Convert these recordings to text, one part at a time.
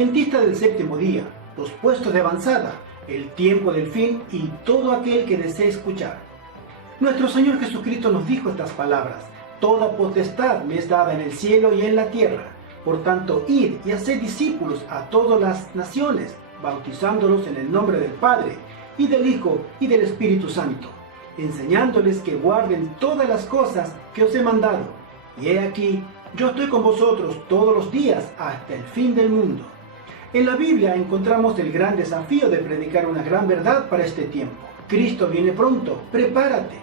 Adventista del séptimo día, los puestos de avanzada, el tiempo del fin y todo aquel que desee escuchar. Nuestro Señor Jesucristo nos dijo estas palabras: toda potestad me es dada en el cielo y en la tierra. Por tanto, id y haced discípulos a todas las naciones, bautizándolos en el nombre del Padre, y del Hijo, y del Espíritu Santo, enseñándoles que guarden todas las cosas que os he mandado. Y he aquí, yo estoy con vosotros todos los días hasta el fin del mundo. En la Biblia encontramos el gran desafío de predicar una gran verdad para este tiempo. Cristo viene pronto, prepárate.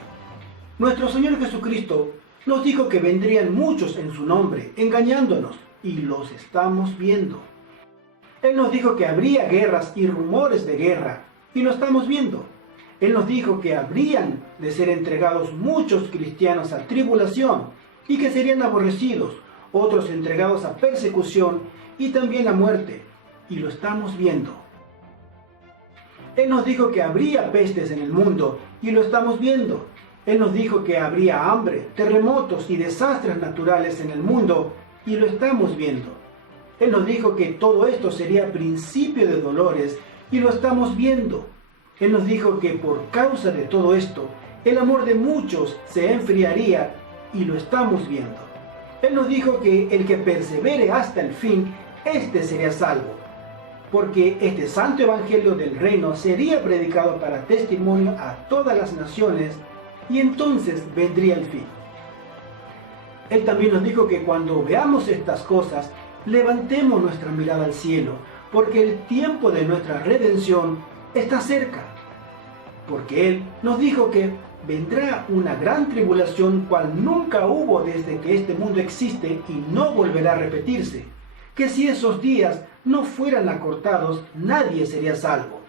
Nuestro Señor Jesucristo nos dijo que vendrían muchos en su nombre, engañándonos, y los estamos viendo. Él nos dijo que habría guerras y rumores de guerra, y lo estamos viendo. Él nos dijo que habrían de ser entregados muchos cristianos a tribulación, y que serían aborrecidos, otros entregados a persecución y también a muerte, y lo estamos viendo. Él nos dijo que habría pestes en el mundo, y lo estamos viendo. Él nos dijo que habría hambre, terremotos y desastres naturales en el mundo, y lo estamos viendo. Él nos dijo que todo esto sería principio de dolores, y lo estamos viendo. Él nos dijo que por causa de todo esto, el amor de muchos se enfriaría, y lo estamos viendo. Él nos dijo que el que persevere hasta el fin, éste sería salvo, porque este santo evangelio del reino sería predicado para testimonio a todas las naciones, y entonces vendría el fin. Él también nos dijo que cuando veamos estas cosas, levantemos nuestra mirada al cielo, porque el tiempo de nuestra redención está cerca. Porque Él nos dijo que vendrá una gran tribulación cual nunca hubo desde que este mundo existe y no volverá a repetirse. Que si esos días no fueran acortados, nadie sería salvo.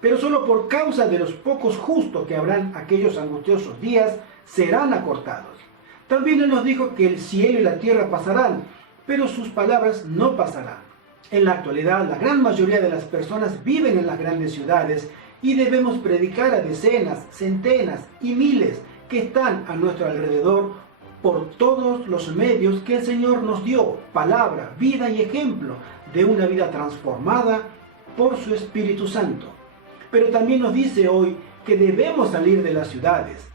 Pero solo por causa de los pocos justos que habrán aquellos angustiosos días, serán acortados. También Él nos dijo que el cielo y la tierra pasarán, pero sus palabras no pasarán. En la actualidad, la gran mayoría de las personas viven en las grandes ciudades y debemos predicar a decenas, centenas y miles que están a nuestro alrededor por todos los medios que el Señor nos dio, palabra, vida y ejemplo de una vida transformada por su Espíritu Santo. Pero también nos dice hoy que debemos salir de las ciudades.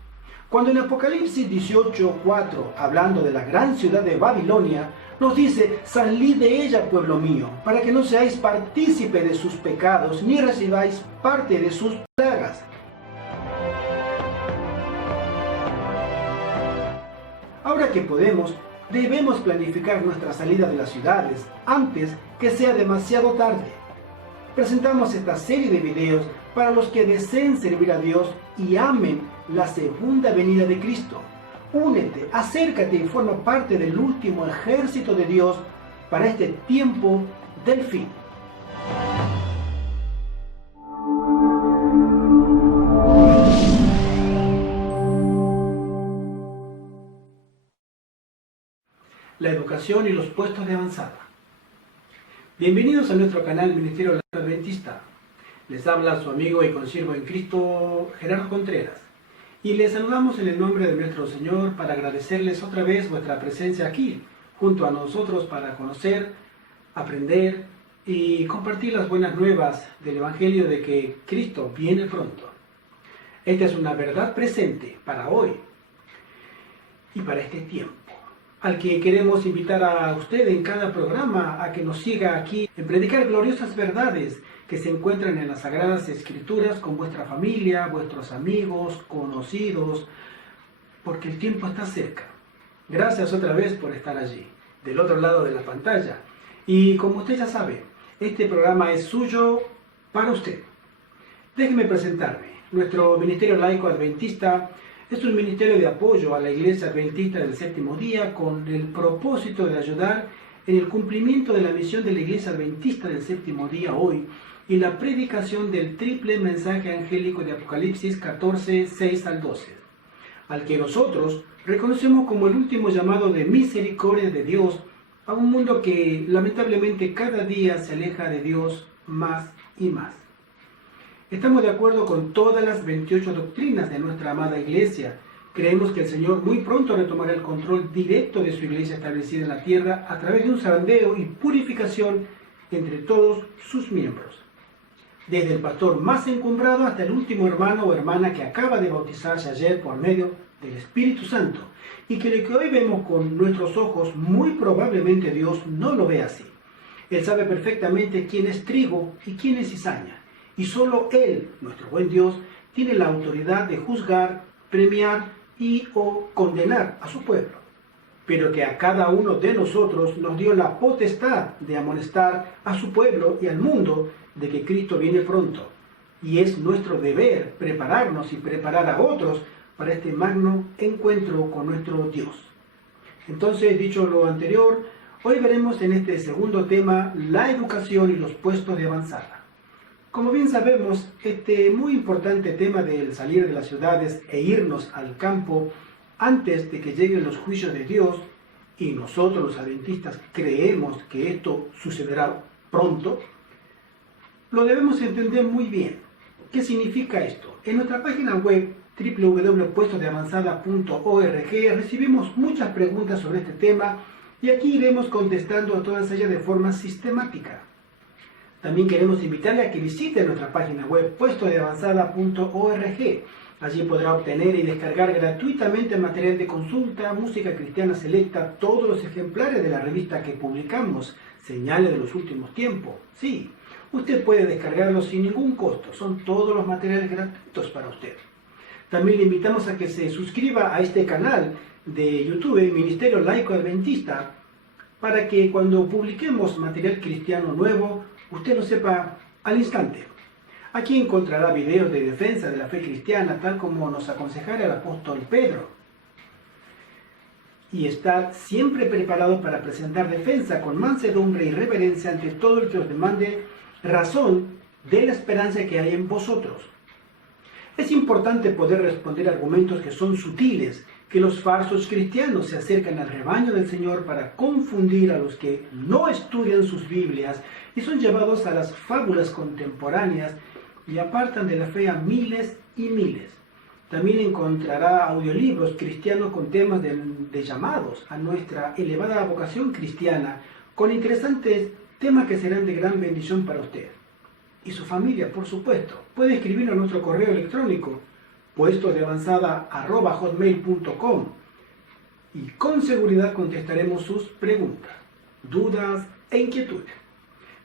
Cuando en Apocalipsis 18:4, hablando de la gran ciudad de Babilonia, nos dice: salid de ella, pueblo mío, para que no seáis partícipe de sus pecados, ni recibáis parte de sus plagas. Ahora que podemos, debemos planificar nuestra salida de las ciudades antes que sea demasiado tarde. Presentamos esta serie de videos para los que deseen servir a Dios y amen la segunda venida de Cristo. Únete, acércate y forma parte del último ejército de Dios para este tiempo del fin. La educación y los puestos de avanzada. Bienvenidos a nuestro canal Ministerio Adventista. Les habla su amigo y consiervo en Cristo, Gerardo Contreras. Y les saludamos en el nombre de nuestro Señor para agradecerles otra vez vuestra presencia aquí, junto a nosotros, para conocer, aprender y compartir las buenas nuevas del Evangelio de que Cristo viene pronto. Esta es una verdad presente para hoy y para este tiempo, al que queremos invitar a usted en cada programa a que nos siga aquí en predicar gloriosas verdades que se encuentran en las Sagradas Escrituras con vuestra familia, vuestros amigos, conocidos, porque el tiempo está cerca. Gracias otra vez por estar allí, del otro lado de la pantalla. Y como usted ya sabe, este programa es suyo para usted. Déjeme presentarme. Nuestro Ministerio Laico Adventista es un ministerio de apoyo a la Iglesia Adventista del Séptimo Día con el propósito de ayudar en el cumplimiento de la misión de la Iglesia Adventista del Séptimo Día hoy y la predicación del triple mensaje angélico de Apocalipsis 14, 6 al 12, al que nosotros reconocemos como el último llamado de misericordia de Dios a un mundo que lamentablemente cada día se aleja de Dios más y más. Estamos de acuerdo con todas las 28 doctrinas de nuestra amada Iglesia. Creemos que el Señor muy pronto retomará el control directo de su Iglesia establecida en la tierra a través de un zarandeo y purificación entre todos sus miembros, desde el pastor más encumbrado hasta el último hermano o hermana que acaba de bautizarse ayer por medio del Espíritu Santo, y que lo que hoy vemos con nuestros ojos, muy probablemente Dios no lo ve así. Él sabe perfectamente quién es trigo y quién es cizaña, y solo Él, nuestro buen Dios, tiene la autoridad de juzgar, premiar y o condenar a su pueblo, pero que a cada uno de nosotros nos dio la potestad de amonestar a su pueblo y al mundo de que Cristo viene pronto, y es nuestro deber prepararnos y preparar a otros para este magno encuentro con nuestro Dios. Entonces, dicho lo anterior, hoy veremos en este segundo tema la educación y los puestos de avanzada. Como bien sabemos, este muy importante tema del salir de las ciudades e irnos al campo antes de que lleguen los juicios de Dios, y nosotros los adventistas creemos que esto sucederá pronto, lo debemos entender muy bien. ¿Qué significa esto? En nuestra página web www.puestosdeavanzada.org recibimos muchas preguntas sobre este tema y aquí iremos contestando a todas ellas de forma sistemática. También queremos invitarle a que visite nuestra página web puestosdeavanzada.org. Allí podrá obtener y descargar gratuitamente material de consulta, música cristiana selecta, todos los ejemplares de la revista que publicamos, Señales de los Últimos Tiempos. Sí, usted puede descargarlos sin ningún costo, son todos los materiales gratuitos para usted. También le invitamos a que se suscriba a este canal de YouTube, Ministerio Laico Adventista, para que cuando publiquemos material cristiano nuevo, usted lo sepa al instante. Aquí encontrará videos de defensa de la fe cristiana, tal como nos aconsejara el apóstol Pedro. Y estar siempre preparado para presentar defensa con mansedumbre y reverencia ante todo el que os demande razón de la esperanza que hay en vosotros. Es importante poder responder argumentos que son sutiles, que los falsos cristianos se acercan al rebaño del Señor para confundir a los que no estudian sus Biblias y son llevados a las fábulas contemporáneas y apartan de la fe a miles y miles. También encontrará audiolibros cristianos con temas de llamados a nuestra elevada vocación cristiana, con interesantes temas que serán de gran bendición para usted y su familia, por supuesto. Puede escribirnos a nuestro correo electrónico puestosdeavanzada@hotmail.com y con seguridad contestaremos sus preguntas, dudas e inquietudes.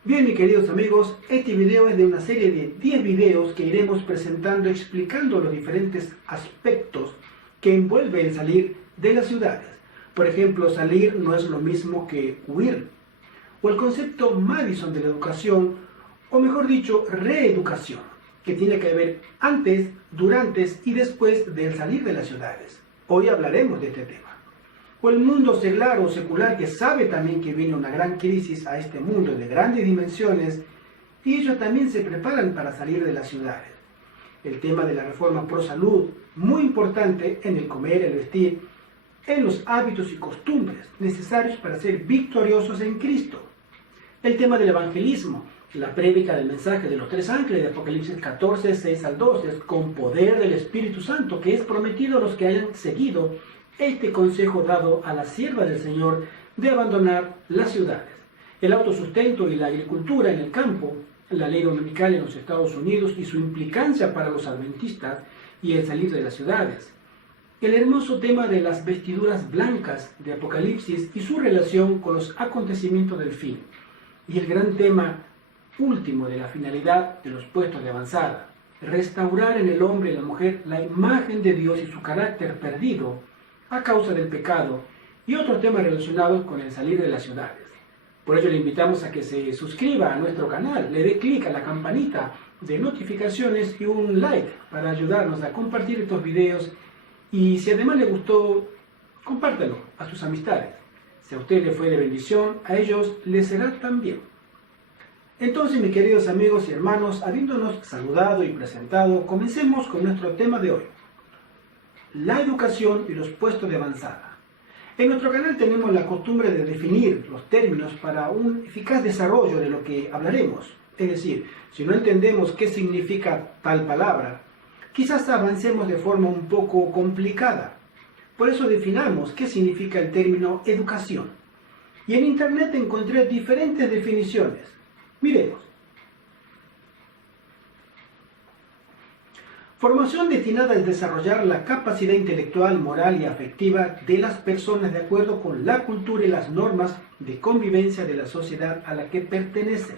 Bien, mis queridos amigos, este video es de una serie de 10 videos que iremos presentando explicando los diferentes aspectos que envuelve el salir de las ciudades. Por ejemplo, salir no es lo mismo que huir, o el concepto Madison de la educación, o mejor dicho, reeducación, que tiene que ver antes, durante y después del salir de las ciudades. Hoy hablaremos de este tema. O el mundo secular o secular, que sabe también que viene una gran crisis a este mundo de grandes dimensiones, y ellos también se preparan para salir de las ciudades. El tema de la reforma pro salud, muy importante en el comer, el vestir, en los hábitos y costumbres necesarios para ser victoriosos en Cristo. El tema del evangelismo, la prédica del mensaje de los 3 ángeles de Apocalipsis 14, 6 al 12, con poder del Espíritu Santo, que es prometido a los que hayan seguido este consejo dado a la sierva del Señor de abandonar las ciudades. El autosustento y la agricultura en el campo, la ley dominical en los Estados Unidos y su implicancia para los adventistas y el salir de las ciudades. El hermoso tema de las vestiduras blancas de Apocalipsis y su relación con los acontecimientos del fin. Y el gran tema último de la finalidad de los puestos de avanzada, restaurar en el hombre y la mujer la imagen de Dios y su carácter perdido a causa del pecado, y otros temas relacionados con el salir de las ciudades. Por ello le invitamos a que se suscriba a nuestro canal, le dé clic a la campanita de notificaciones y un like para ayudarnos a compartir estos videos, y si además le gustó, compártelo a sus amistades. Si a usted le fue de bendición, a ellos les será también. Entonces, mis queridos amigos y hermanos, habiéndonos saludado y presentado, comencemos con nuestro tema de hoy: la educación y los puestos de avanzada. En nuestro canal tenemos la costumbre de definir los términos para un eficaz desarrollo de lo que hablaremos. Es decir, si no entendemos qué significa tal palabra, quizás avancemos de forma un poco complicada. Por eso definamos qué significa el término educación. Y en internet encontré diferentes definiciones, Miremos. Formación destinada a desarrollar la capacidad intelectual, moral y afectiva de las personas de acuerdo con la cultura y las normas de convivencia de la sociedad a la que pertenecen.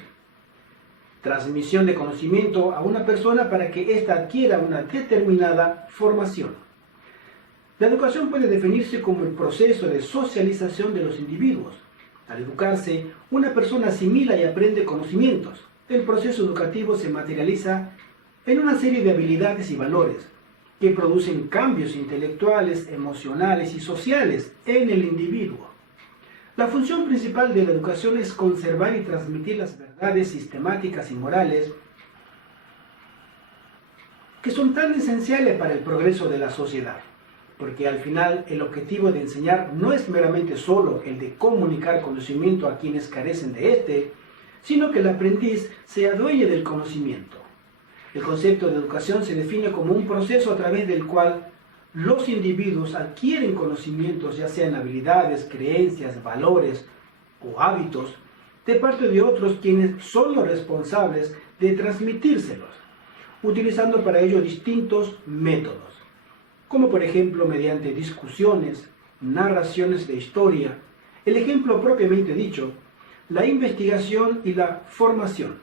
Transmisión de conocimiento a una persona para que ésta adquiera una determinada formación. La educación puede definirse como el proceso de socialización de los individuos. Al educarse, una persona asimila y aprende conocimientos. El proceso educativo se materializa en una serie de habilidades y valores que producen cambios intelectuales, emocionales y sociales en el individuo. La función principal de la educación es conservar y transmitir las verdades sistemáticas y morales que son tan esenciales para el progreso de la sociedad, porque al final el objetivo de enseñar no es meramente solo el de comunicar conocimiento a quienes carecen de este, sino que el aprendiz se adueñe del conocimiento. El concepto de educación se define como un proceso a través del cual los individuos adquieren conocimientos, ya sean habilidades, creencias, valores o hábitos, de parte de otros quienes son los responsables de transmitírselos, utilizando para ello distintos métodos, como por ejemplo mediante discusiones, narraciones de historia, el ejemplo propiamente dicho, la investigación y la formación.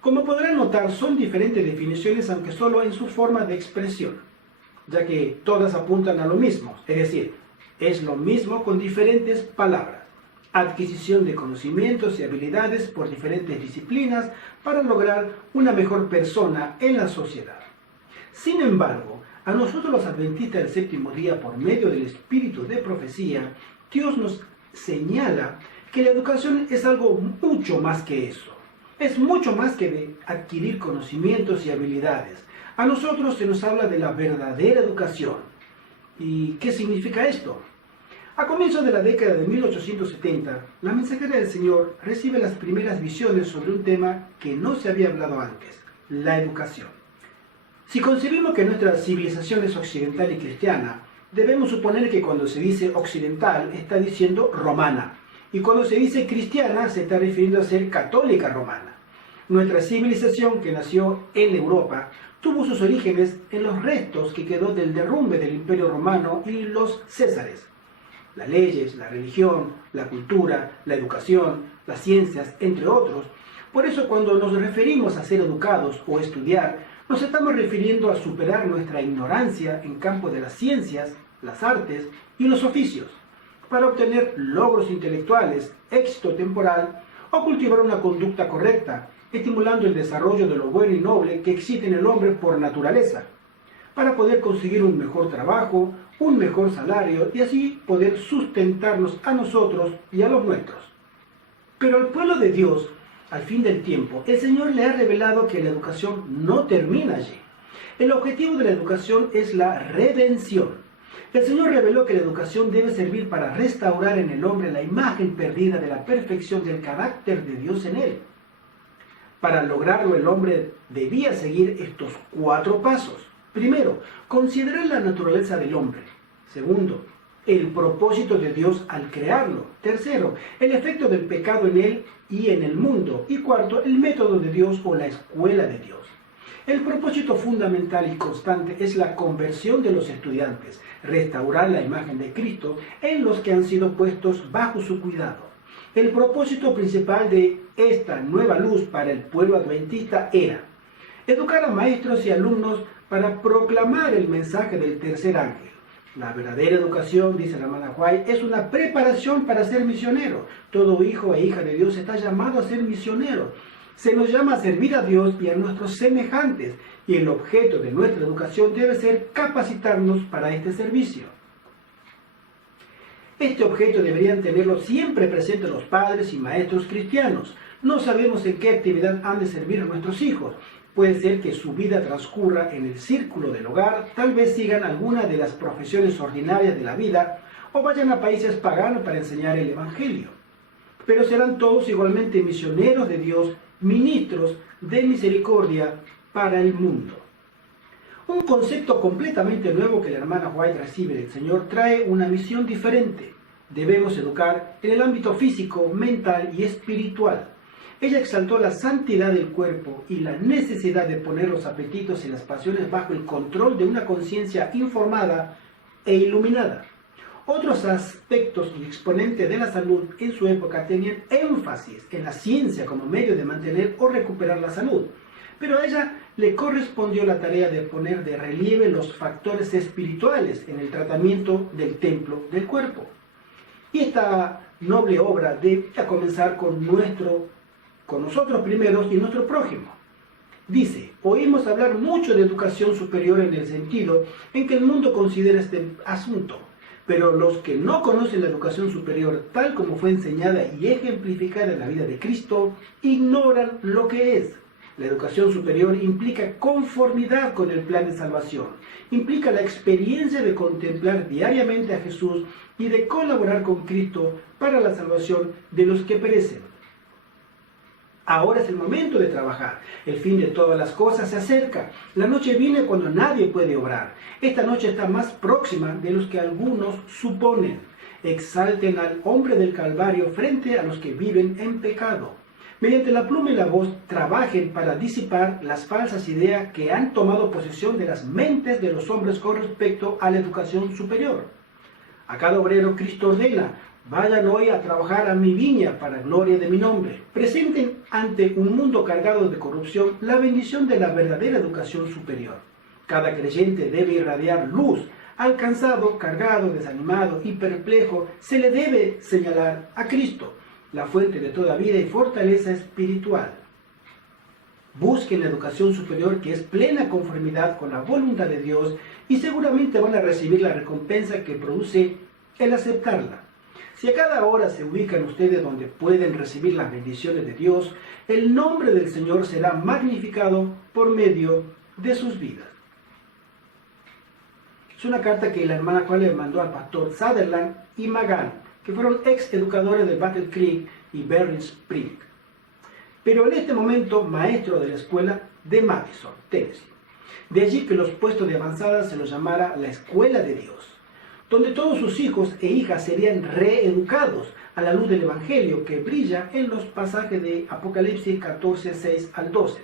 Como podrán notar, son diferentes definiciones, aunque solo en su forma de expresión, ya que todas apuntan a lo mismo, es decir, es lo mismo con diferentes palabras. Adquisición de conocimientos y habilidades por diferentes disciplinas para lograr una mejor persona en la sociedad. Sin embargo, a nosotros los adventistas del séptimo día, por medio del espíritu de profecía, Dios nos señala que la educación es algo mucho más que eso. Es mucho más que de adquirir conocimientos y habilidades. A nosotros se nos habla de la verdadera educación. ¿Y qué significa esto? A comienzos de la década de 1870, la mensajera del Señor recibe las primeras visiones sobre un tema que no se había hablado antes, la educación. Si concebimos que nuestra civilización es occidental y cristiana, debemos suponer que cuando se dice occidental está diciendo romana, y cuando se dice cristiana se está refiriendo a ser católica romana. Nuestra civilización, que nació en Europa, tuvo sus orígenes en los restos que quedó del derrumbe del Imperio Romano y los césares. Las leyes, la religión, la cultura, la educación, las ciencias, entre otros. Por eso cuando nos referimos a ser educados o estudiar, nos estamos refiriendo a superar nuestra ignorancia en campo de las ciencias, las artes y los oficios, para obtener logros intelectuales, éxito temporal o cultivar una conducta correcta, estimulando el desarrollo de lo bueno y noble que existe en el hombre por naturaleza, para poder conseguir un mejor trabajo, un mejor salario y así poder sustentarnos a nosotros y a los nuestros. Pero al pueblo de Dios, al fin del tiempo, el Señor le ha revelado que la educación no termina allí. El objetivo de la educación es la redención. El Señor reveló que la educación debe servir para restaurar en el hombre la imagen perdida de la perfección del carácter de Dios en él. Para lograrlo, el hombre debía seguir estos 4 pasos. Primero, considerar la naturaleza del hombre. Segundo, el propósito de Dios al crearlo. Tercero, el efecto del pecado en él y en el mundo. Y cuarto, el método de Dios o la escuela de Dios. El propósito fundamental y constante es la conversión de los estudiantes, restaurar la imagen de Cristo en los que han sido puestos bajo su cuidado. El propósito principal de esta nueva luz para el pueblo adventista era educar a maestros y alumnos para proclamar el mensaje del tercer ángel. La verdadera educación, dice la hermana White, es una preparación para ser misionero. Todo hijo e hija de Dios está llamado a ser misionero. Se nos llama a servir a Dios y a nuestros semejantes, y el objeto de nuestra educación debe ser capacitarnos para este servicio. Este objeto deberían tenerlo siempre presente los padres y maestros cristianos. No sabemos en qué actividad han de servir a nuestros hijos. Puede ser que su vida transcurra en el círculo del hogar, tal vez sigan alguna de las profesiones ordinarias de la vida o vayan a países paganos para enseñar el Evangelio. Pero serán todos igualmente misioneros de Dios, ministros de misericordia para el mundo. Un concepto completamente nuevo que la hermana White recibe del Señor trae una misión diferente. Debemos educar en el ámbito físico, mental y espiritual. Ella exaltó la santidad del cuerpo y la necesidad de poner los apetitos y las pasiones bajo el control de una conciencia informada e iluminada. Otros aspectos y exponentes de la salud en su época tenían énfasis en la ciencia como medio de mantener o recuperar la salud, pero a ella le correspondió la tarea de poner de relieve los factores espirituales en el tratamiento del templo del cuerpo. Y esta noble obra debe comenzar con nosotros primeros y nuestro prójimo. Dice, oímos hablar mucho de educación superior en el sentido en que el mundo considera este asunto, pero los que no conocen la educación superior tal como fue enseñada y ejemplificada en la vida de Cristo, ignoran lo que es. La educación superior implica conformidad con el plan de salvación, implica la experiencia de contemplar diariamente a Jesús y de colaborar con Cristo para la salvación de los que perecen. Ahora es el momento de trabajar. El fin de todas las cosas se acerca. La noche viene cuando nadie puede obrar. Esta noche está más próxima de los que algunos suponen. Exalten al hombre del Calvario frente a los que viven en pecado. Mediante la pluma y la voz trabajen para disipar las falsas ideas que han tomado posesión de las mentes de los hombres con respecto a la educación superior. A cada obrero Cristo ordena: vayan hoy a trabajar a mi viña para gloria de mi nombre. Presenten ante un mundo cargado de corrupción la bendición de la verdadera educación superior. Cada creyente debe irradiar luz. Al cansado, cargado, desanimado y perplejo se le debe señalar a Cristo, la fuente de toda vida y fortaleza espiritual. Busquen la educación superior que es plena conformidad con la voluntad de Dios y seguramente van a recibir la recompensa que produce el aceptarla. Si a cada hora se ubican ustedes donde pueden recibir las bendiciones de Dios, el nombre del Señor será magnificado por medio de sus vidas. Es una carta que la hermana Juan le mandó al pastor Sutherland y Magan, que fueron ex educadores de Battle Creek y Berry Spring, pero en este momento maestro de la escuela de Madison, Tennessee. De allí que los puestos de avanzada se los llamara la escuela de Dios, donde todos sus hijos e hijas serían reeducados a la luz del Evangelio que brilla en los pasajes de Apocalipsis 14, 6 al 12.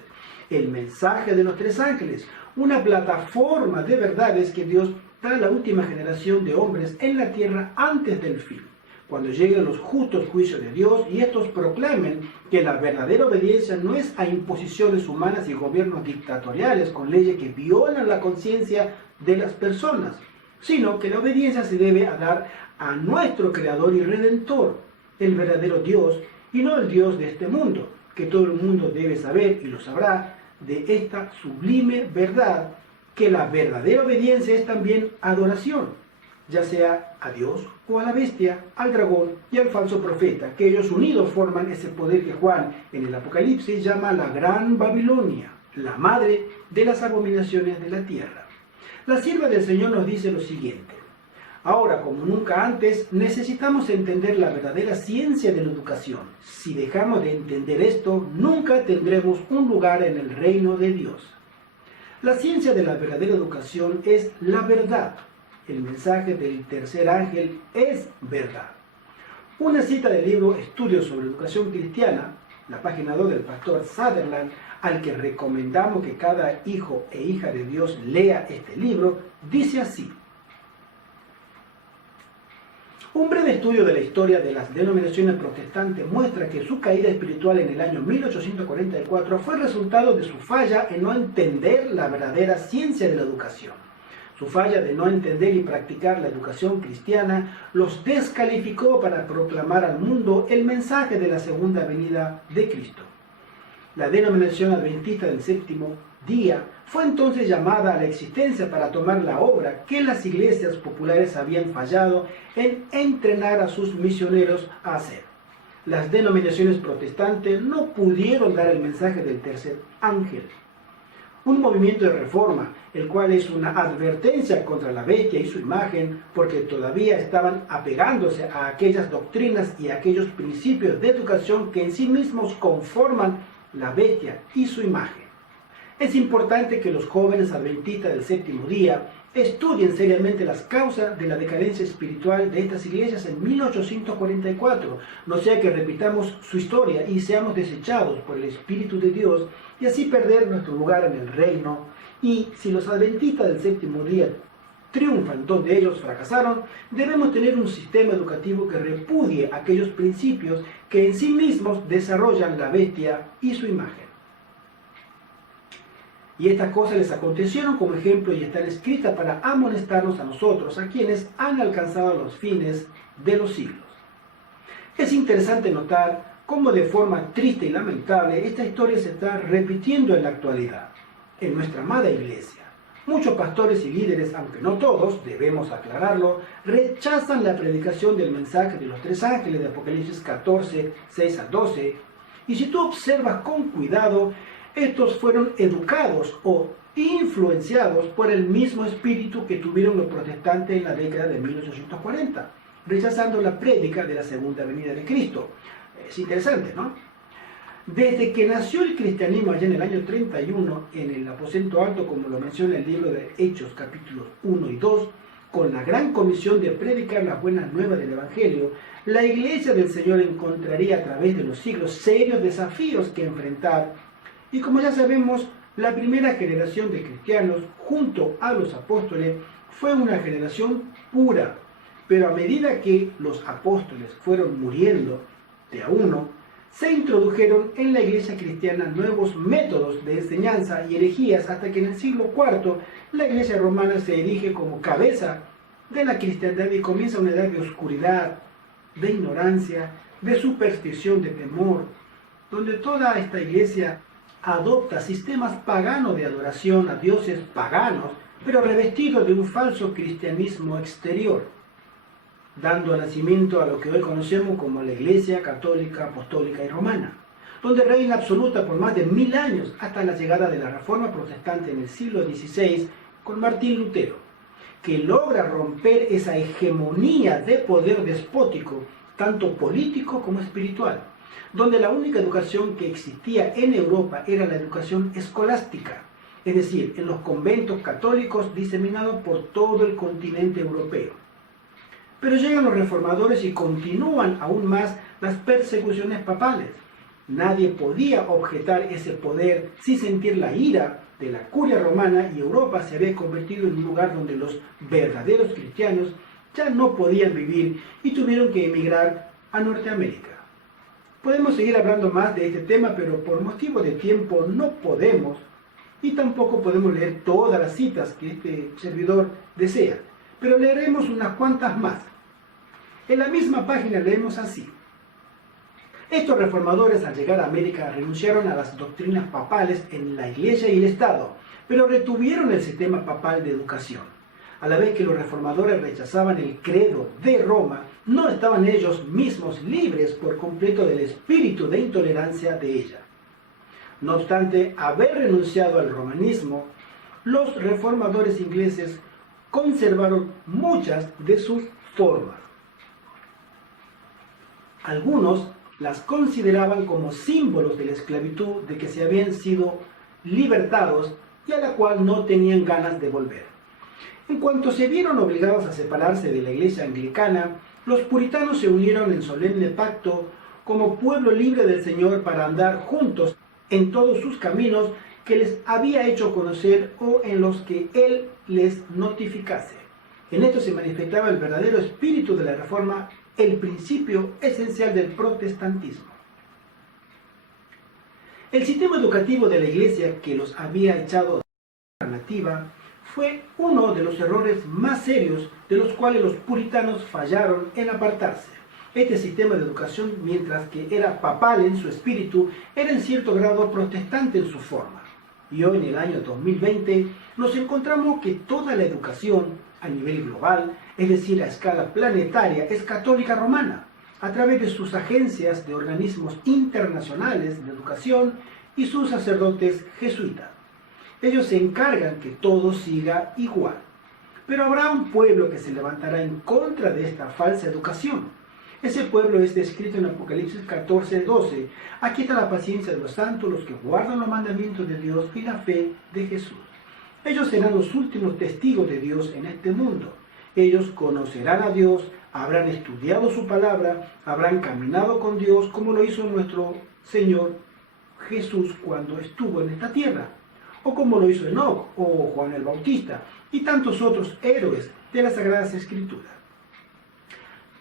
El mensaje de los tres ángeles, una plataforma de verdades que Dios da a la última generación de hombres en la tierra antes del fin, cuando lleguen los justos juicios de Dios y estos proclamen que la verdadera obediencia no es a imposiciones humanas y gobiernos dictatoriales con leyes que violan la conciencia de las personas, sino que la obediencia se debe a dar a nuestro Creador y Redentor, el verdadero Dios, y no el Dios de este mundo, que todo el mundo debe saber y lo sabrá de esta sublime verdad, que la verdadera obediencia es también adoración, ya sea a Dios o a la bestia, al dragón y al falso profeta, que ellos unidos forman ese poder que Juan en el Apocalipsis llama la Gran Babilonia, la madre de las abominaciones de la tierra. La sierva del Señor nos dice lo siguiente: ahora, como nunca antes, necesitamos entender la verdadera ciencia de la educación. Si dejamos de entender esto, nunca tendremos un lugar en el reino de Dios. La ciencia de la verdadera educación es la verdad. El mensaje del tercer ángel es verdad. Una cita del libro Estudios sobre Educación Cristiana, la página 2 del pastor Sutherland, al que recomendamos que cada hijo e hija de Dios lea este libro, dice así: un breve estudio de la historia de las denominaciones protestantes muestra que su caída espiritual en el año 1844 fue resultado de su falla en no entender la verdadera ciencia de la educación. Su falla de no entender y practicar la educación cristiana los descalificó para proclamar al mundo el mensaje de la segunda venida de Cristo. La denominación adventista del séptimo día fue entonces llamada a la existencia para tomar la obra que las iglesias populares habían fallado en entrenar a sus misioneros a hacer. Las denominaciones protestantes no pudieron dar el mensaje del tercer ángel, un movimiento de reforma, el cual es una advertencia contra la bestia y su imagen, porque todavía estaban apegándose a aquellas doctrinas y a aquellos principios de educación que en sí mismos conforman la bestia y su imagen. Es importante que los jóvenes adventistas del séptimo día Estudien seriamente las causas de la decadencia espiritual de estas iglesias en 1844, no sea que repitamos su historia y seamos desechados por el Espíritu de Dios y así perder nuestro lugar en el reino. Y si los adventistas del séptimo día triunfan donde ellos fracasaron, debemos tener un sistema educativo que repudie aquellos principios que en sí mismos desarrollan la bestia y su imagen. Y estas cosas les acontecieron como ejemplo y están escritas para amonestarnos a nosotros, a quienes han alcanzado los fines de los siglos. Es interesante notar cómo de forma triste y lamentable esta historia se está repitiendo en la actualidad, en nuestra amada iglesia. Muchos pastores y líderes, aunque no todos, debemos aclararlo, rechazan la predicación del mensaje de los tres ángeles de Apocalipsis 14, 6 al 12, y si tú observas con cuidado, estos fueron educados o influenciados por el mismo espíritu que tuvieron los protestantes en la década de 1840, rechazando la prédica de la segunda venida de Cristo. Es interesante, ¿no? Desde que nació el cristianismo allá en el año 31, en el aposento alto, como lo menciona el libro de Hechos, capítulos 1 y 2, con la gran comisión de predicar las buenas nuevas del Evangelio, la iglesia del Señor encontraría a través de los siglos serios desafíos que enfrentar. Y como ya sabemos, la primera generación de cristianos, junto a los apóstoles, fue una generación pura. Pero a medida que los apóstoles fueron muriendo de a uno, se introdujeron en la iglesia cristiana nuevos métodos de enseñanza y herejías hasta que en el siglo IV la iglesia romana se erige como cabeza de la cristiandad y comienza una edad de oscuridad, de ignorancia, de superstición, de temor, donde toda esta iglesia adopta sistemas paganos de adoración a dioses paganos, pero revestidos de un falso cristianismo exterior, dando nacimiento a lo que hoy conocemos como la Iglesia Católica, Apostólica y Romana, donde reina absoluta por más de 1000 años hasta la llegada de la Reforma Protestante en el siglo XVI con Martín Lutero, que logra romper esa hegemonía de poder despótico, tanto político como espiritual, donde la única educación que existía en Europa era la educación escolástica, es decir, en los conventos católicos diseminados por todo el continente europeo. Pero llegan los reformadores y continúan aún más las persecuciones papales. Nadie podía objetar ese poder sin sentir la ira de la curia romana, y Europa se había convertido en un lugar donde los verdaderos cristianos ya no podían vivir y tuvieron que emigrar a Norteamérica. Podemos seguir hablando más de este tema, pero por motivo de tiempo no podemos, y tampoco podemos leer todas las citas que este servidor desea, pero leeremos unas cuantas más. En la misma página leemos así: estos reformadores al llegar a América renunciaron a las doctrinas papales en la Iglesia y el Estado, pero retuvieron el sistema papal de educación. A la vez que los reformadores rechazaban el credo de Roma, no estaban ellos mismos libres por completo del espíritu de intolerancia de ella. No obstante haber renunciado al romanismo, los reformadores ingleses conservaron muchas de sus formas. Algunos las consideraban como símbolos de la esclavitud de que se habían sido libertados y a la cual no tenían ganas de volver. En cuanto se vieron obligados a separarse de la iglesia anglicana, los puritanos se unieron en solemne pacto como pueblo libre del Señor para andar juntos en todos sus caminos que les había hecho conocer o en los que Él les notificase. En esto se manifestaba el verdadero espíritu de la Reforma, el principio esencial del protestantismo. El sistema educativo de la iglesia que los había echado de la nativa fue uno de los errores más serios de los cuales los puritanos fallaron en apartarse. Este sistema de educación, mientras que era papal en su espíritu, era en cierto grado protestante en su forma. Y hoy, en el año 2020, nos encontramos que toda la educación a nivel global, es decir, a escala planetaria, es católica romana, a través de sus agencias de organismos internacionales de educación y sus sacerdotes jesuitas. Ellos se encargan que todo siga igual. Pero habrá un pueblo que se levantará en contra de esta falsa educación. Ese pueblo es descrito en Apocalipsis 14, 12. Aquí está la paciencia de los santos, los que guardan los mandamientos de Dios y la fe de Jesús. Ellos serán los últimos testigos de Dios en este mundo. Ellos conocerán a Dios, habrán estudiado su palabra, habrán caminado con Dios como lo hizo nuestro Señor Jesús cuando estuvo en esta tierra, o como lo hizo Enoc o Juan el Bautista y tantos otros héroes de las Sagradas Escrituras.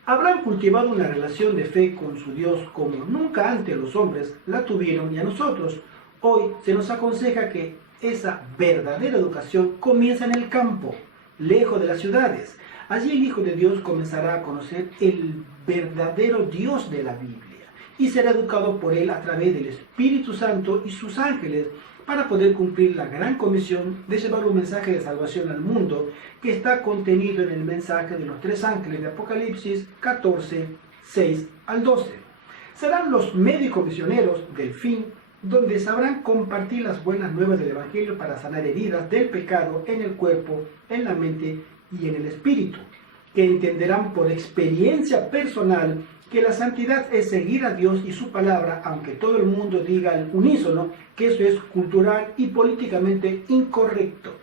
Habrán cultivado una relación de fe con su Dios como nunca antes los hombres la tuvieron, y a nosotros hoy se nos aconseja que esa verdadera educación comienza en el campo, lejos de las ciudades. Allí el Hijo de Dios comenzará a conocer el verdadero Dios de la Biblia y será educado por él a través del Espíritu Santo y sus ángeles para poder cumplir la gran comisión de llevar un mensaje de salvación al mundo que está contenido en el mensaje de los 3 ángeles de Apocalipsis 14, 6 al 12. Serán los médicos misioneros del fin, donde sabrán compartir las buenas nuevas del Evangelio para sanar heridas del pecado en el cuerpo, en la mente y en el espíritu, que entenderán por experiencia personal que la santidad es seguir a Dios y su palabra, aunque todo el mundo diga al unísono que eso es cultural y políticamente incorrecto.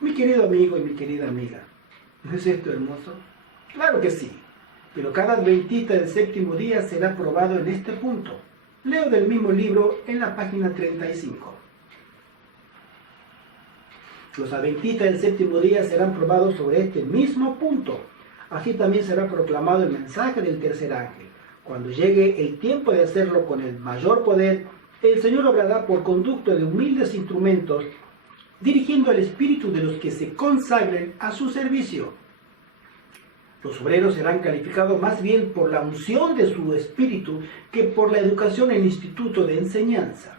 Mi querido amigo y mi querida amiga, ¿no es esto hermoso? Claro que sí, pero cada adventista del séptimo día será probado en este punto. Leo del mismo libro en la página 35. Los adventistas del séptimo día serán probados sobre este mismo punto. Así también será proclamado el mensaje del tercer ángel. Cuando llegue el tiempo de hacerlo con el mayor poder, el Señor obrará por conducto de humildes instrumentos, dirigiendo el espíritu de los que se consagren a su servicio. Los obreros serán calificados más bien por la unción de su espíritu que por la educación en instituto de enseñanza.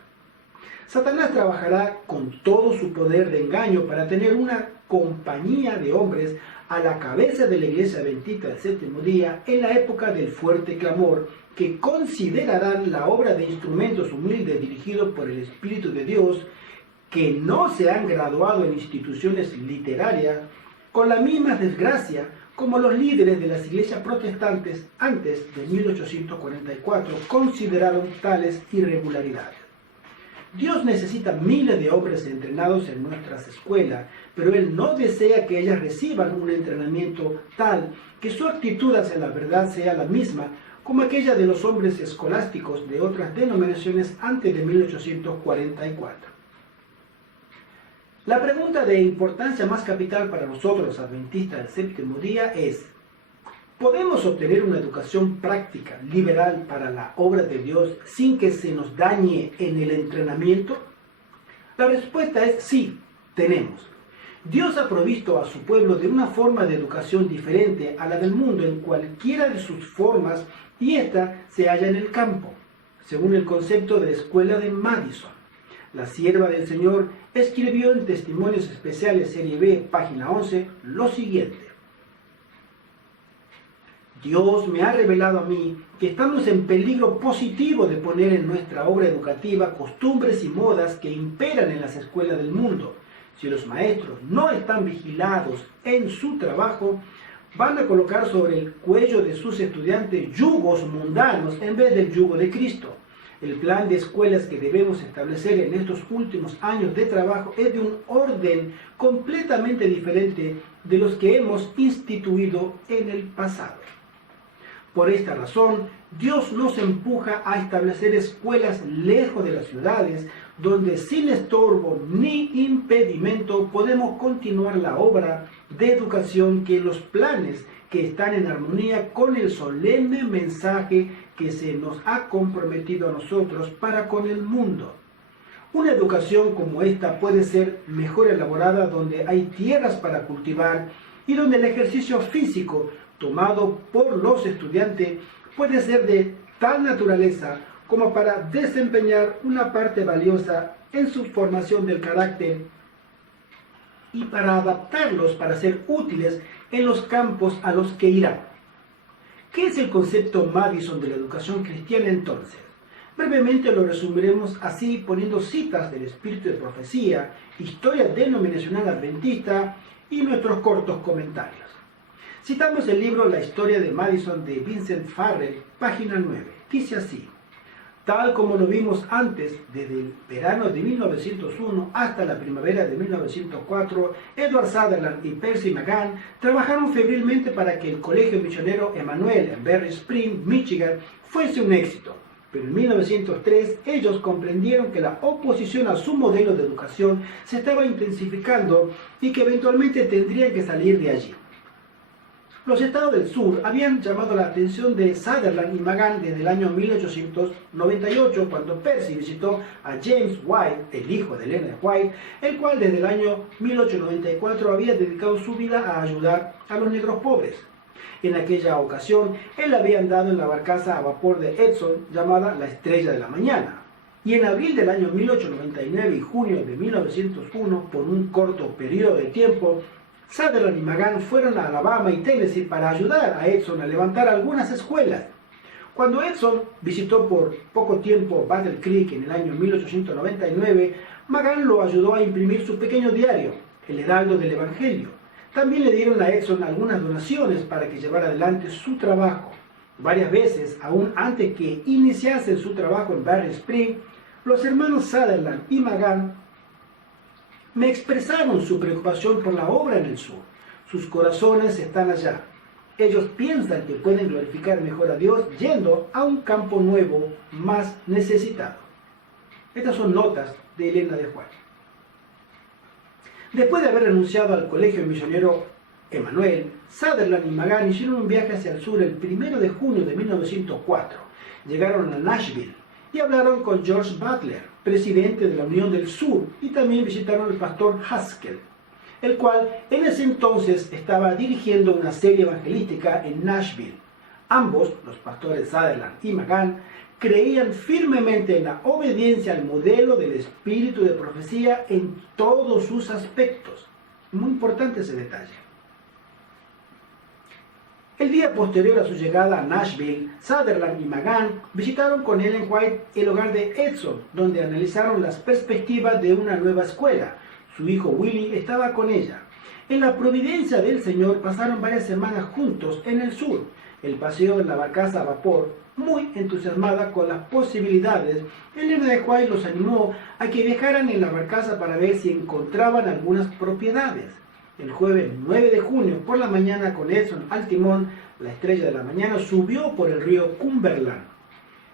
Satanás trabajará con todo su poder de engaño para tener una compañía de hombres a la cabeza de la iglesia adventista del séptimo día en la época del fuerte clamor, que considerarán la obra de instrumentos humildes dirigidos por el Espíritu de Dios, que no se han graduado en instituciones literarias, con la misma desgracia como los líderes de las iglesias protestantes antes de 1844 consideraron tales irregularidades. Dios necesita miles de hombres entrenados en nuestras escuelas, pero Él no desea que ellas reciban un entrenamiento tal que su actitud hacia la verdad sea la misma como aquella de los hombres escolásticos de otras denominaciones antes de 1844. La pregunta de importancia más capital para nosotros los adventistas del séptimo día es: ¿podemos obtener una educación práctica, liberal para la obra de Dios sin que se nos dañe en el entrenamiento? La respuesta es sí, tenemos. Dios ha provisto a su pueblo de una forma de educación diferente a la del mundo en cualquiera de sus formas, y esta se halla en el campo, según el concepto de la escuela de Madison. La sierva del Señor escribió en Testimonios Especiales, serie B, página 11, lo siguiente: Dios me ha revelado a mí que estamos en peligro positivo de poner en nuestra obra educativa costumbres y modas que imperan en las escuelas del mundo. Si los maestros no están vigilados en su trabajo, van a colocar sobre el cuello de sus estudiantes yugos mundanos en vez del yugo de Cristo. El plan de escuelas que debemos establecer en estos últimos años de trabajo es de un orden completamente diferente de los que hemos instituido en el pasado. Por esta razón, Dios nos empuja a establecer escuelas lejos de las ciudades, donde sin estorbo ni impedimento podemos continuar la obra de educación que los planes que están en armonía con el solemne mensaje que se nos ha comprometido a nosotros para con el mundo. Una educación como esta puede ser mejor elaborada donde hay tierras para cultivar y donde el ejercicio físico tomado por los estudiantes puede ser de tal naturaleza como para desempeñar una parte valiosa en su formación del carácter y para adaptarlos para ser útiles en los campos a los que irán. ¿Qué es el concepto Madison de la educación cristiana entonces? Brevemente lo resumiremos así, poniendo citas del espíritu de profecía, historia denominacional adventista y nuestros cortos comentarios. Citamos el libro La historia de Madison de Vincent Farrell, página 9. Dice así: Tal como lo vimos antes, desde el verano de 1901 hasta la primavera de 1904, Edward Sutherland y Percy McGann trabajaron febrilmente para que el Colegio Misionero Emanuel en Berry Springs, Michigan, fuese un éxito. Pero en 1903 ellos comprendieron que la oposición a su modelo de educación se estaba intensificando y que eventualmente tendrían que salir de allí. Los estados del sur habían llamado la atención de Sutherland y McGann desde el año 1898, cuando Percy visitó a James White, el hijo de Elena White, el cual desde el año 1894 había dedicado su vida a ayudar a los negros pobres. En aquella ocasión, él había andado en la barcaza a vapor de Edson llamada la Estrella de la Mañana. Y en abril del año 1899 y junio de 1901, por un corto periodo de tiempo, Sutherland y McGann fueron a Alabama y Tennessee para ayudar a Edson a levantar algunas escuelas. Cuando Edson visitó por poco tiempo Battle Creek en el año 1899, McGann lo ayudó a imprimir su pequeño diario, El Heraldo del Evangelio. También le dieron a Edson algunas donaciones para que llevara adelante su trabajo. Varias veces, aún antes que iniciase su trabajo en Berry Springs, los hermanos Sutherland y McGann me expresaron su preocupación por la obra en el sur. Sus corazones están allá. Ellos piensan que pueden glorificar mejor a Dios yendo a un campo nuevo, más necesitado. Estas son notas de Elena de White. Después de haber renunciado al Colegio Misionero Emanuel, Sutherland y McGann hicieron un viaje hacia el sur el 1 de junio de 1904. Llegaron a Nashville y hablaron con George Butler, presidente de la Unión del Sur, y también visitaron al pastor Haskell, el cual en ese entonces estaba dirigiendo una serie evangelística en Nashville. Ambos, los pastores Sutherland y McGann, creían firmemente en la obediencia al modelo del espíritu de profecía en todos sus aspectos. Muy importante ese detalle. El día posterior a su llegada a Nashville, Sutherland y McGann visitaron con Ellen White el hogar de Edson, donde analizaron las perspectivas de una nueva escuela. Su hijo Willie estaba con ella. En la providencia del Señor pasaron varias semanas juntos en el sur. El paseo en la barcaza a vapor, muy entusiasmada con las posibilidades, Elena de White los animó a que viajaran en la barcaza para ver si encontraban algunas propiedades. El jueves 9 de junio, por la mañana, con Edson al timón, la Estrella de la Mañana subió por el río Cumberland.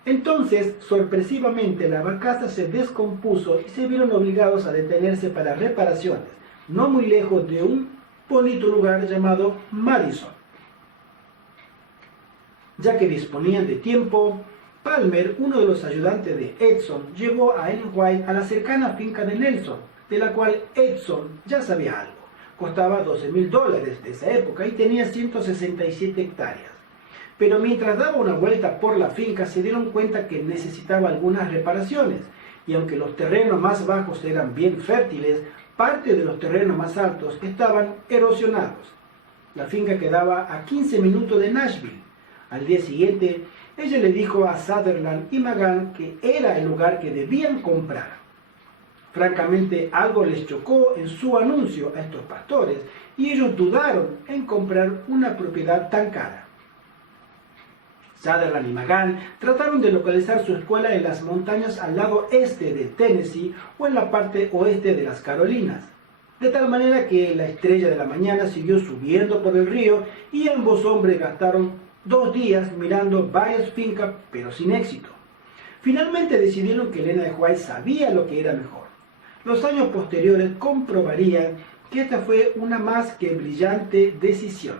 Entonces, sorpresivamente, la barcaza se descompuso y se vieron obligados a detenerse para reparaciones, no muy lejos de un bonito lugar llamado Madison. Ya que disponían de tiempo, Palmer, uno de los ayudantes de Edson, llevó a Ellen White a la cercana finca de Nelson, de la cual Edson ya sabía algo. Costaba $12,000 de esa época y tenía 167 hectáreas. Pero mientras daba una vuelta por la finca se dieron cuenta que necesitaba algunas reparaciones, y aunque los terrenos más bajos eran bien fértiles, parte de los terrenos más altos estaban erosionados. La finca quedaba a 15 minutos de Nashville. Al día siguiente, ella le dijo a Sutherland y McGann que era el lugar que debían comprar. Francamente, algo les chocó en su anuncio a estos pastores y ellos dudaron en comprar una propiedad tan cara. Sutherland y McGann trataron de localizar su escuela en las montañas al lado este de Tennessee o en la parte oeste de las Carolinas, de tal manera que la Estrella de la Mañana siguió subiendo por el río y ambos hombres gastaron 2 días mirando varias fincas, pero sin éxito. Finalmente decidieron que Elena de White sabía lo que era mejor. Los años posteriores comprobarían que esta fue una más que brillante decisión.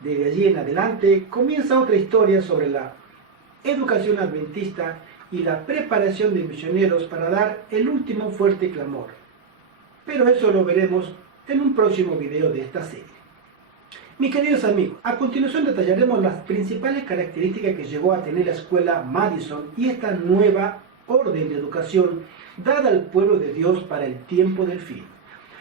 Desde allí en adelante comienza otra historia sobre la educación adventista y la preparación de misioneros para dar el último fuerte clamor. Pero eso lo veremos en un próximo video de esta serie. Mis queridos amigos, a continuación detallaremos las principales características que llegó a tener la escuela Madison y esta nueva orden de educación dada al pueblo de Dios para el tiempo del fin.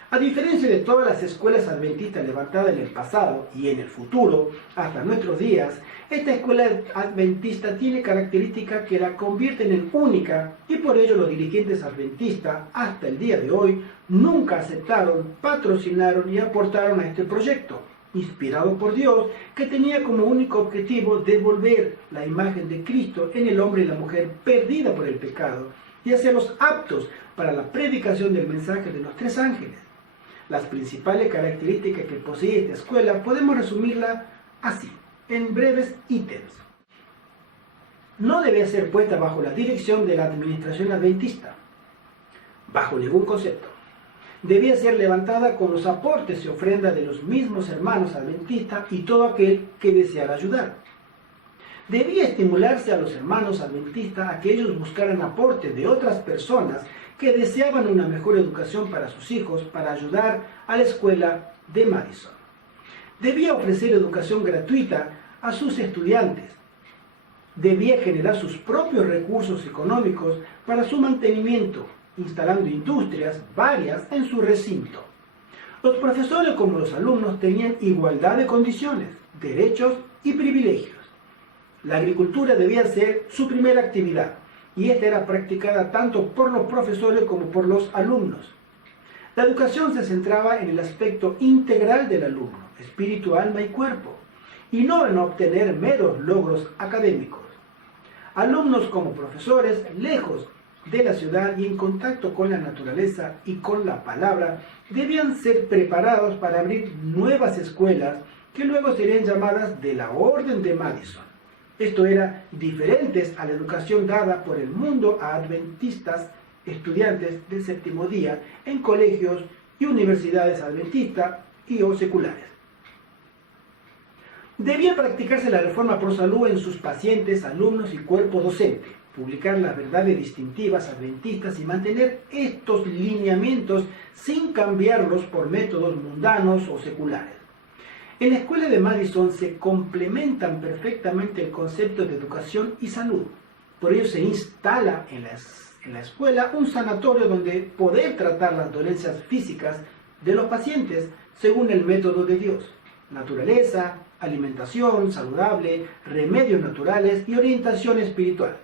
A diferencia de todas las escuelas adventistas levantadas en el pasado y en el futuro, hasta nuestros días, esta escuela adventista tiene características que la convierten en única y por ello los dirigentes adventistas, hasta el día de hoy, nunca aceptaron, patrocinaron y aportaron a este proyecto. inspirado por Dios, que tenía como único objetivo devolver la imagen de Cristo en el hombre y la mujer perdida por el pecado y hacerlos aptos para la predicación del mensaje de los tres ángeles. Las principales características que posee esta escuela podemos resumirla así, en breves ítems. No debe ser puesta bajo la dirección de la administración adventista, bajo ningún concepto. Debía ser levantada con los aportes y ofrendas de los mismos hermanos adventistas y todo aquel que deseara ayudar. Debía estimularse a los hermanos adventistas a que ellos buscaran aportes de otras personas que deseaban una mejor educación para sus hijos para ayudar a la escuela de Madison. Debía ofrecer educación gratuita a sus estudiantes. Debía generar sus propios recursos económicos para su mantenimiento, instalando industrias varias en su recinto. Los profesores como los alumnos tenían igualdad de condiciones, derechos y privilegios. La agricultura debía ser su primera actividad, y esta era practicada tanto por los profesores como por los alumnos. La educación se centraba en el aspecto integral del alumno, espíritu, alma y cuerpo, y no en obtener meros logros académicos. Alumnos como profesores, lejos de la ciudad y en contacto con la naturaleza y con la palabra, debían ser preparados para abrir nuevas escuelas que luego serían llamadas de la Orden de Madison. Esto era diferente a la educación dada por el mundo a adventistas, estudiantes del séptimo día, en colegios y universidades adventistas y o seculares. Debía practicarse la reforma pro salud en sus pacientes, alumnos y cuerpo docente, publicar las verdades distintivas adventistas y mantener estos lineamientos sin cambiarlos por métodos mundanos o seculares. En la escuela de Madison se complementan perfectamente el concepto de educación y salud. Por ello se instala en la escuela un sanatorio donde poder tratar las dolencias físicas de los pacientes según el método de Dios. Naturaleza, alimentación saludable, remedios naturales y orientación espiritual.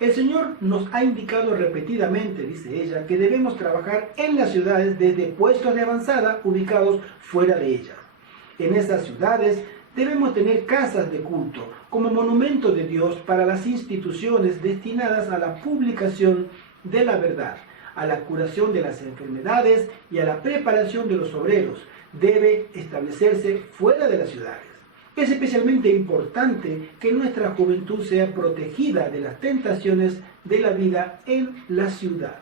El Señor nos ha indicado repetidamente, dice ella, que debemos trabajar en las ciudades desde puestos de avanzada ubicados fuera de ellas. En esas ciudades debemos tener casas de culto como monumento de Dios para las instituciones destinadas a la publicación de la verdad, a la curación de las enfermedades y a la preparación de los obreros. Debe establecerse fuera de las ciudades. Es especialmente importante que nuestra juventud sea protegida de las tentaciones de la vida en la ciudad.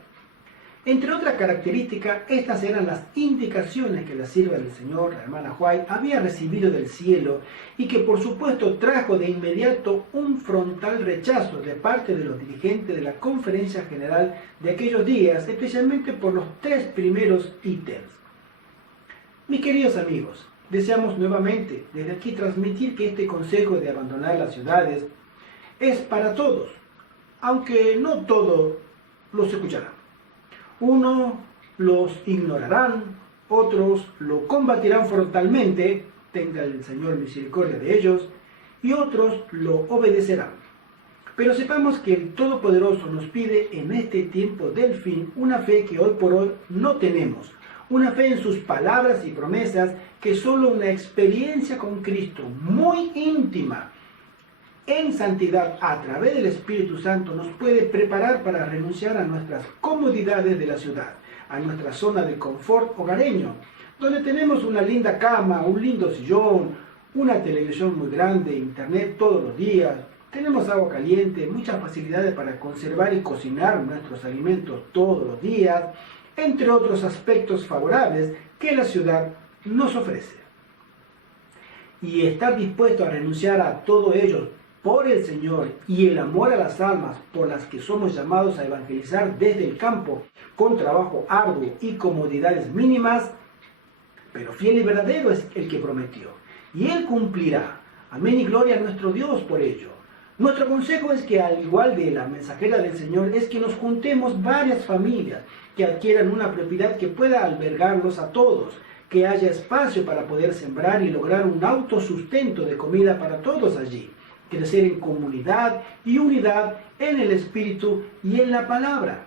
Entre otras características, estas eran las indicaciones que la sierva del Señor, la hermana White, había recibido del cielo y que por supuesto trajo de inmediato un frontal rechazo de parte de los dirigentes de la Conferencia General de aquellos días, especialmente por los tres primeros ítems. Mis queridos amigos, deseamos nuevamente desde aquí transmitir que este consejo de abandonar las ciudades es para todos, aunque no todos los escucharán. Unos los ignorarán, otros lo combatirán frontalmente, tenga el Señor misericordia de ellos, y otros lo obedecerán. Pero sepamos que el Todopoderoso nos pide en este tiempo del fin una fe que hoy por hoy no tenemos, una fe en sus palabras y promesas que solo una experiencia con Cristo muy íntima en santidad a través del Espíritu Santo nos puede preparar para renunciar a nuestras comodidades de la ciudad, a nuestra zona de confort hogareño, donde tenemos una linda cama, un lindo sillón, una televisión muy grande, internet todos los días, tenemos agua caliente, muchas facilidades para conservar y cocinar nuestros alimentos todos los días, entre otros aspectos favorables que la ciudad nos ofrece. Y estar dispuesto a renunciar a todo ello por el Señor y el amor a las almas por las que somos llamados a evangelizar desde el campo con trabajo arduo y comodidades mínimas, pero fiel y verdadero es el que prometió, y Él cumplirá. Amén y gloria a nuestro Dios por ello. Nuestro consejo es que, al igual de la mensajera del Señor, es que nos juntemos varias familias que adquieran una propiedad que pueda albergarlos a todos, que haya espacio para poder sembrar y lograr un autosustento de comida para todos allí, crecer en comunidad y unidad en el Espíritu y en la palabra,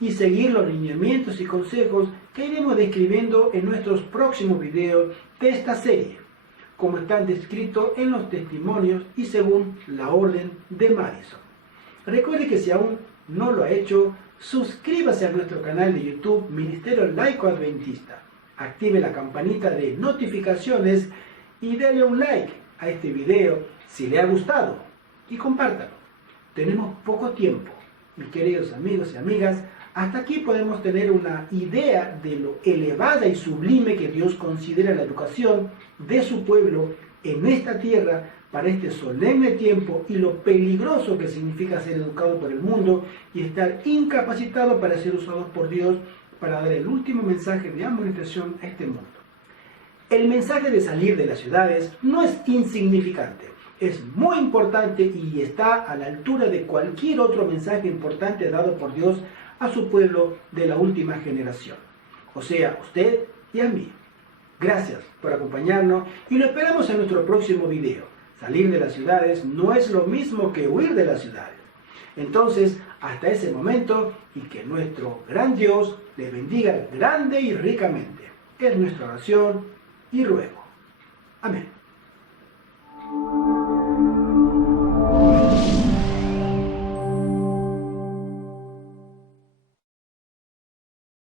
y seguir los lineamientos y consejos que iremos describiendo en nuestros próximos videos de esta serie. como están descritos en los testimonios y según la orden de Madison. Recuerde que si aún no lo ha hecho, suscríbase a nuestro canal de YouTube Ministerio Laico Adventista. Active la campanita de notificaciones y dele un like a este video si le ha gustado y compártalo. Tenemos poco tiempo, mis queridos amigos y amigas. Hasta aquí podemos tener una idea de lo elevada y sublime que Dios considera la educación de su pueblo en esta tierra para este solemne tiempo y lo peligroso que significa ser educado por el mundo y estar incapacitado para ser usado por Dios para dar el último mensaje de amonestación a este mundo. El mensaje de salir de las ciudades no es insignificante, es muy importante y está a la altura de cualquier otro mensaje importante dado por Dios a su pueblo de la última generación, o sea, usted y a mí. Gracias por acompañarnos y lo esperamos en nuestro próximo video. Salir de las ciudades no es lo mismo que huir de las ciudades. Entonces, hasta ese momento, y que nuestro gran Dios le bendiga grande y ricamente. Es nuestra oración y ruego. Amén.